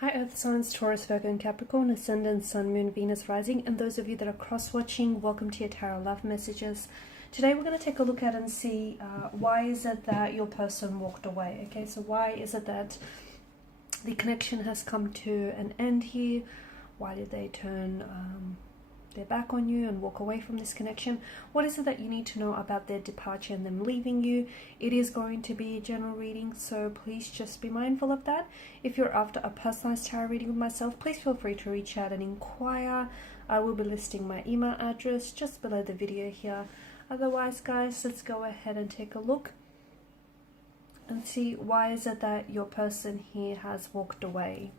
Hi Earth signs, Taurus, Virgo and Capricorn, Ascendant, Sun, Moon, Venus, Rising, and those of you that are cross-watching, welcome to your Tarot Love Messages. Today we're going to take a look at and see why is it that your person walked away, okay? So why is it that the connection has come to an end here? Why did they turn their back on you and walk away from this connection? What is it that you need to know about their departure and them leaving you? It is going to be a general reading, so please just be mindful of that. If you're after a personalized tarot reading with myself, please feel free to reach out and inquire. I will be listing my email address just below the video here. Otherwise, guys, let's go ahead and take a look and see why is it that your person here has walked away.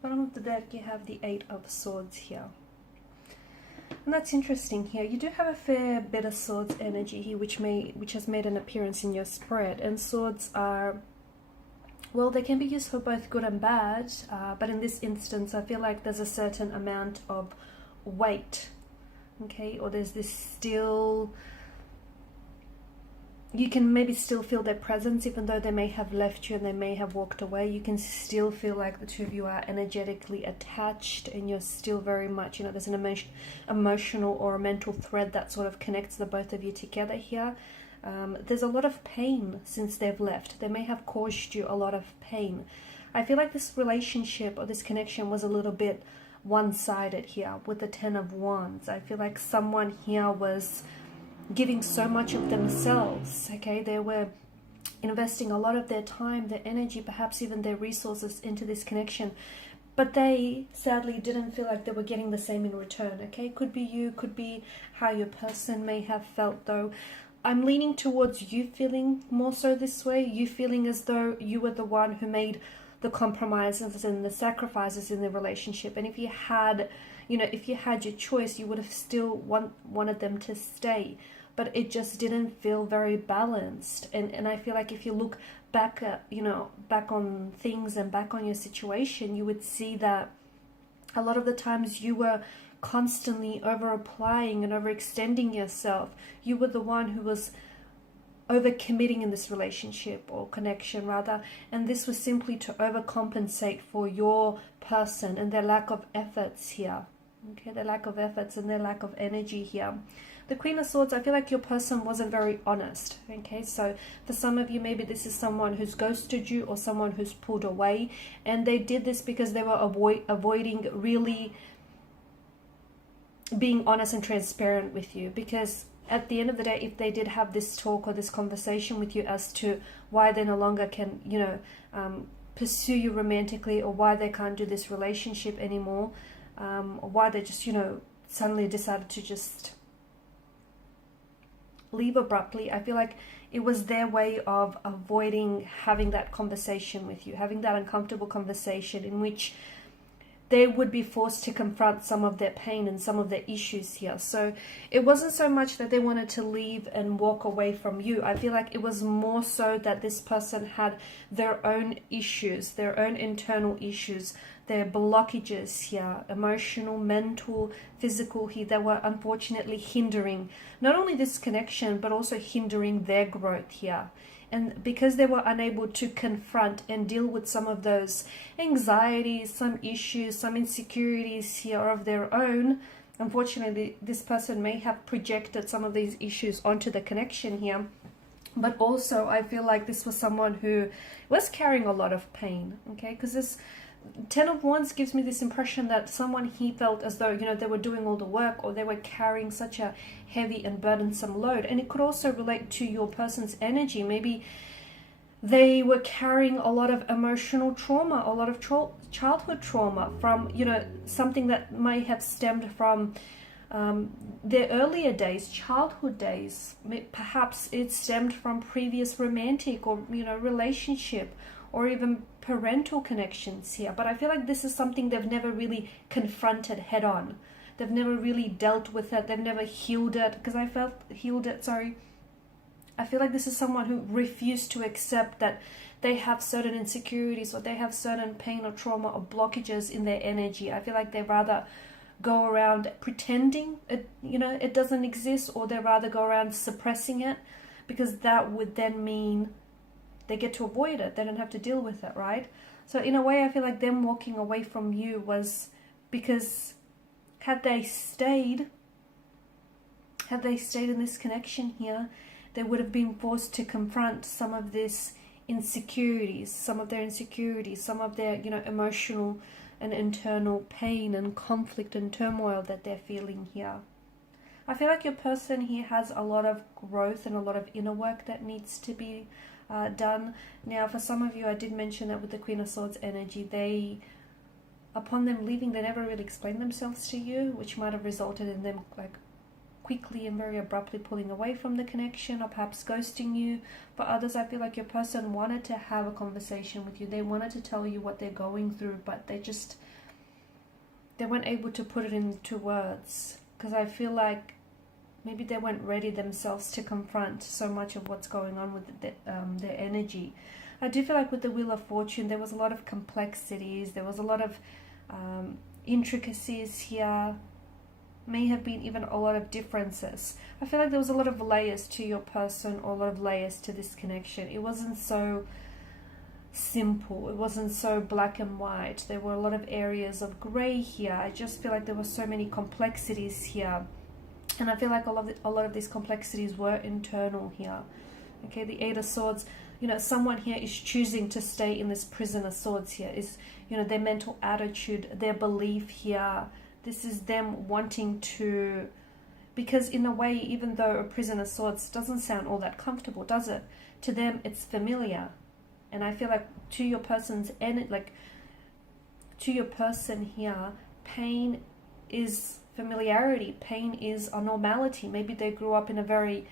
Bottom of the deck, you have the Eight of Swords here. And that's interesting here. You do have a fair bit of Swords energy here, which has made an appearance in your spread. And Swords are, well, they can be used for both good and bad. But in this instance, I feel like there's a certain amount of weight, okay? Or there's this still... You can maybe still feel their presence, even though they may have left you and they may have walked away. You can still feel like the two of you are energetically attached and you're still very much, there's an emotional or a mental thread that sort of connects the both of you together here. There's a lot of pain since they've left. They may have caused you a lot of pain. I feel like this relationship or this connection was a little bit one-sided here with the Ten of Wands. I feel like someone here was giving so much of themselves, okay? They were investing a lot of their time, their energy, perhaps even their resources into this connection, but they sadly didn't feel like they were getting the same in return, okay? Could be you, could be how your person may have felt, though. I'm leaning towards you feeling more so this way, you feeling as though you were the one who made the compromises and the sacrifices in the relationship. And if you had, if you had your choice, you would have still wanted them to stay. But it just didn't feel very balanced. And I feel like if you look back at, back on things and back on your situation, you would see that a lot of the times you were constantly over-applying and overextending yourself. You were the one who was over-committing in this relationship or connection rather. And this was simply to overcompensate for your person and their lack of efforts here. Okay, their lack of efforts and their lack of energy here. The Queen of Swords, I feel like your person wasn't very honest, okay? So for some of you, maybe this is someone who's ghosted you or someone who's pulled away, and they did this because they were avoiding really being honest and transparent with you. Because at the end of the day, if they did have this talk or this conversation with you as to why they no longer can, pursue you romantically, or why they can't do this relationship anymore, or why they just, suddenly decided to just leave abruptly, I feel like it was their way of avoiding having that conversation with you, having that uncomfortable conversation in which they would be forced to confront some of their pain and some of their issues here. So it wasn't so much that they wanted to leave and walk away from you. I feel like it was more so that this person had their own issues, their own internal issues, their blockages here, emotional, mental, physical here, that were unfortunately hindering not only this connection, but also hindering their growth here. And because they were unable to confront and deal with some of those anxieties, some issues, some insecurities here of their own, unfortunately, this person may have projected some of these issues onto the connection here. But also, I feel like this was someone who was carrying a lot of pain, okay? Because this Ten of Wands gives me this impression that someone he felt as though, you know, they were doing all the work, or they were carrying such a heavy and burdensome load. And it could also relate to your person's energy. Maybe they were carrying a lot of emotional trauma, a lot of childhood trauma from, you know, something that may have stemmed from their earlier days, childhood days. Perhaps it stemmed from previous romantic or, you know, relationship, or even parental connections here. But I feel like this is something they've never really confronted head on. They've never really dealt with it. They've never healed it. Because I feel like this is someone who refused to accept that they have certain insecurities, or they have certain pain or trauma or blockages in their energy. I feel like they rather go around pretending it, you know, it doesn't exist, or they rather go around suppressing it, because that would then mean they get to avoid it. They don't have to deal with it, right? So in a way, I feel like them walking away from you was because had they stayed in this connection here, they would have been forced to confront some of this insecurities, some of their, you know, emotional and internal pain and conflict and turmoil that they're feeling here. I feel like your person here has a lot of growth and a lot of inner work that needs to be done. Now, for some of you, I did mention that with the Queen of Swords energy, upon them leaving, they never really explained themselves to you, which might have resulted in them like quickly and very abruptly pulling away from the connection, or perhaps ghosting you. For others, I feel like your person wanted to have a conversation with you. They wanted to tell you what they're going through, but they weren't able to put it into words, because I feel like maybe they weren't ready themselves to confront so much of what's going on with their energy. I do feel like with the Wheel of Fortune, there was a lot of complexities. There was a lot of intricacies here. May have been even a lot of differences. I feel like there was a lot of layers to your person, or a lot of layers to this connection. It wasn't so simple. It wasn't so black and white. There were a lot of areas of grey here. I just feel like there were so many complexities here. And I feel like a lot of these complexities were internal here. Okay, the Eight of Swords, you know, someone here is choosing to stay in this Prison of Swords here. Is, you know, their mental attitude, their belief here. This is them wanting to, because in a way, even though a Prison of Swords doesn't sound all that comfortable, does it? To them, it's familiar. And I feel like to your person's to your person here, pain is familiarity. Pain is a normality. Maybe they grew up in a very,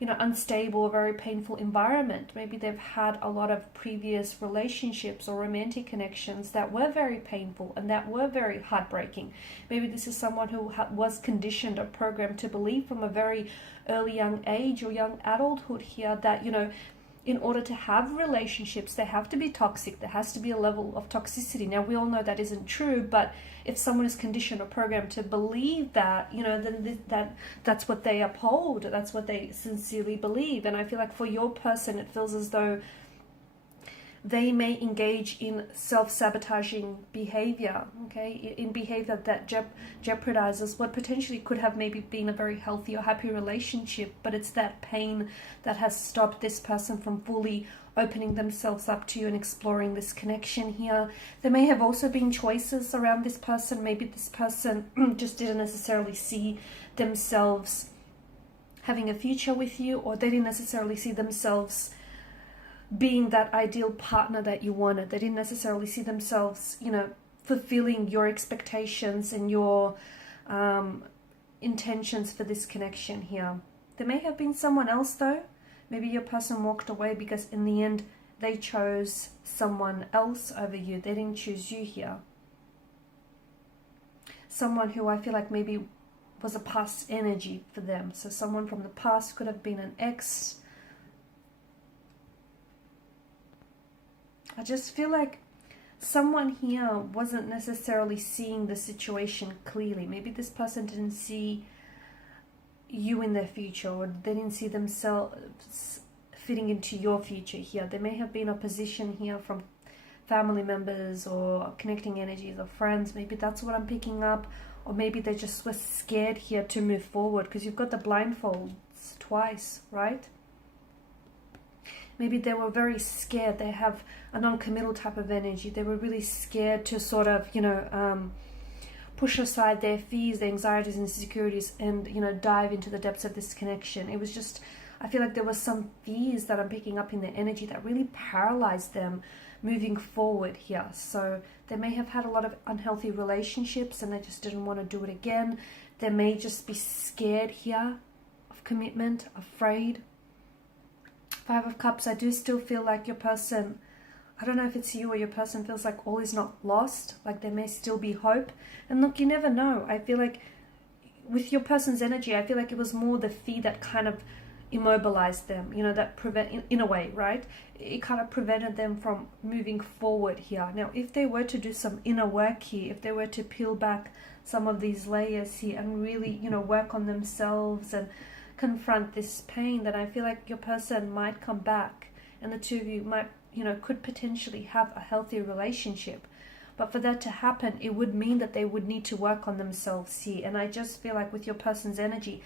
you know, unstable, very painful environment. Maybe they've had a lot of previous relationships or romantic connections that were very painful and that were very heartbreaking. Maybe this is someone who was conditioned or programmed to believe from a very early young age or young adulthood here that, you know, in order to have relationships, they have to be toxic. There has to be a level of toxicity. Now, we all know that isn't true, but if someone is conditioned or programmed to believe that, you know, then that's what they uphold. That's what they sincerely believe. And I feel like for your person, it feels as though they may engage in self-sabotaging behavior, okay, in behavior that jeopardizes what potentially could have maybe been a very healthy or happy relationship, but it's that pain that has stopped this person from fully opening themselves up to you and exploring this connection here. There may have also been choices around this person. Maybe this person just didn't necessarily see themselves having a future with you, or they didn't necessarily see themselves being that ideal partner that you wanted. They didn't necessarily see themselves, you know, fulfilling your expectations and your intentions for this connection here. There may have been someone else though. Maybe your person walked away because in the end they chose someone else over you. They didn't choose you here. Someone who I feel like maybe was a past energy for them. So someone from the past, could have been an ex. I just feel like someone here wasn't necessarily seeing the situation clearly. Maybe this person didn't see you in their future, or they didn't see themselves fitting into your future here. There may have been opposition here from family members or connecting energies or friends. Maybe that's what I'm picking up. Or maybe they just were scared here to move forward, because you've got the blindfolds twice, right? maybe they were very scared. They have a non-committal type of energy. They were really scared to sort of, you know, push aside their fears, their anxieties and insecurities, and, you know, dive into the depths of this connection. It was just, I feel like there was some fears that I'm picking up in their energy that really paralyzed them moving forward here. So they may have had a lot of unhealthy relationships and they just didn't want to do it again. They may just be scared here of commitment, afraid. 5 of Cups, I do still feel like your person, I don't know if it's you or your person, feels like all is not lost, like there may still be hope. And look, you never know. I feel like with your person's energy, I feel like it was more the fear that kind of immobilized them, you know, that in a way, right? It kind of prevented them from moving forward here. Now, if they were to do some inner work here, if they were to peel back some of these layers here and really, you know, work on themselves and confront this pain, then I feel like your person might come back and the two of you might, you know, could potentially have a healthy relationship. But for that to happen, it would mean that they would need to work on themselves here. And I just feel like with your person's energy,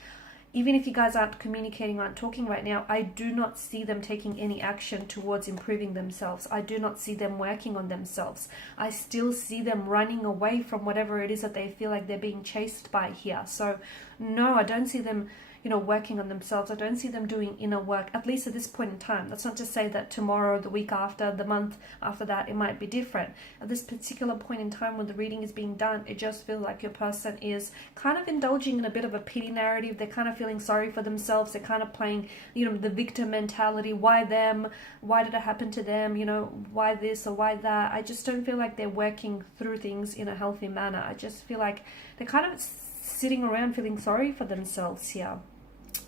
even if you guys aren't communicating, aren't talking right now, I do not see them taking any action towards improving themselves. I do not see them working on themselves. I still see them running away from whatever it is that they feel like they're being chased by here. So no, I don't see them, you know, working on themselves. I don't see them doing inner work, at least at this point in time. That's not to say that tomorrow, the week after, the month after that, it might be different. At this particular point in time when the reading is being done, it just feels like your person is kind of indulging in a bit of a pity narrative. They're kind of feeling sorry for themselves. They're kind of playing, you know, the victim mentality. Why them? Why did it happen to them? You know, why this or why that? I just don't feel like they're working through things in a healthy manner. I just feel like they're kind of sitting around feeling sorry for themselves here.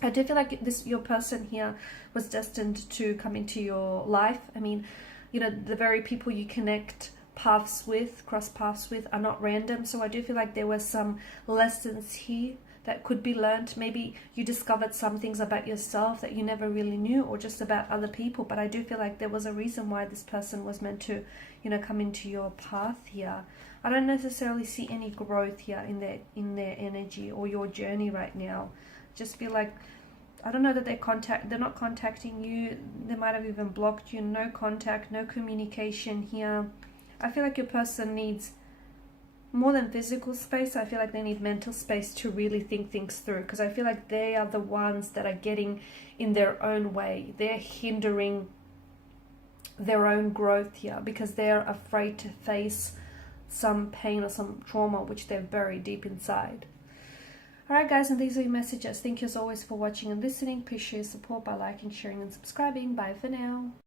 I do feel like your person here was destined to come into your life. I mean, you know, the very people you connect paths with, cross paths with, are not random. So I do feel like there were some lessons here that could be learned. Maybe you discovered some things about yourself that you never really knew, or just about other people. But I do feel like there was a reason why this person was meant to, you know, come into your path here. I don't necessarily see any growth here in their energy or your journey right now. Just feel like, I don't know that they're not contacting you. They might have even blocked you. No contact, no communication here. I feel like your person needs more than physical space. I feel like they need mental space to really think things through, because I feel like they are the ones that are getting in their own way. They're hindering their own growth here because they're afraid to face some pain or some trauma which they're buried deep inside. Alright guys, and these are your messages. Thank you as always for watching and listening. Please show your support by liking, sharing and subscribing. Bye for now.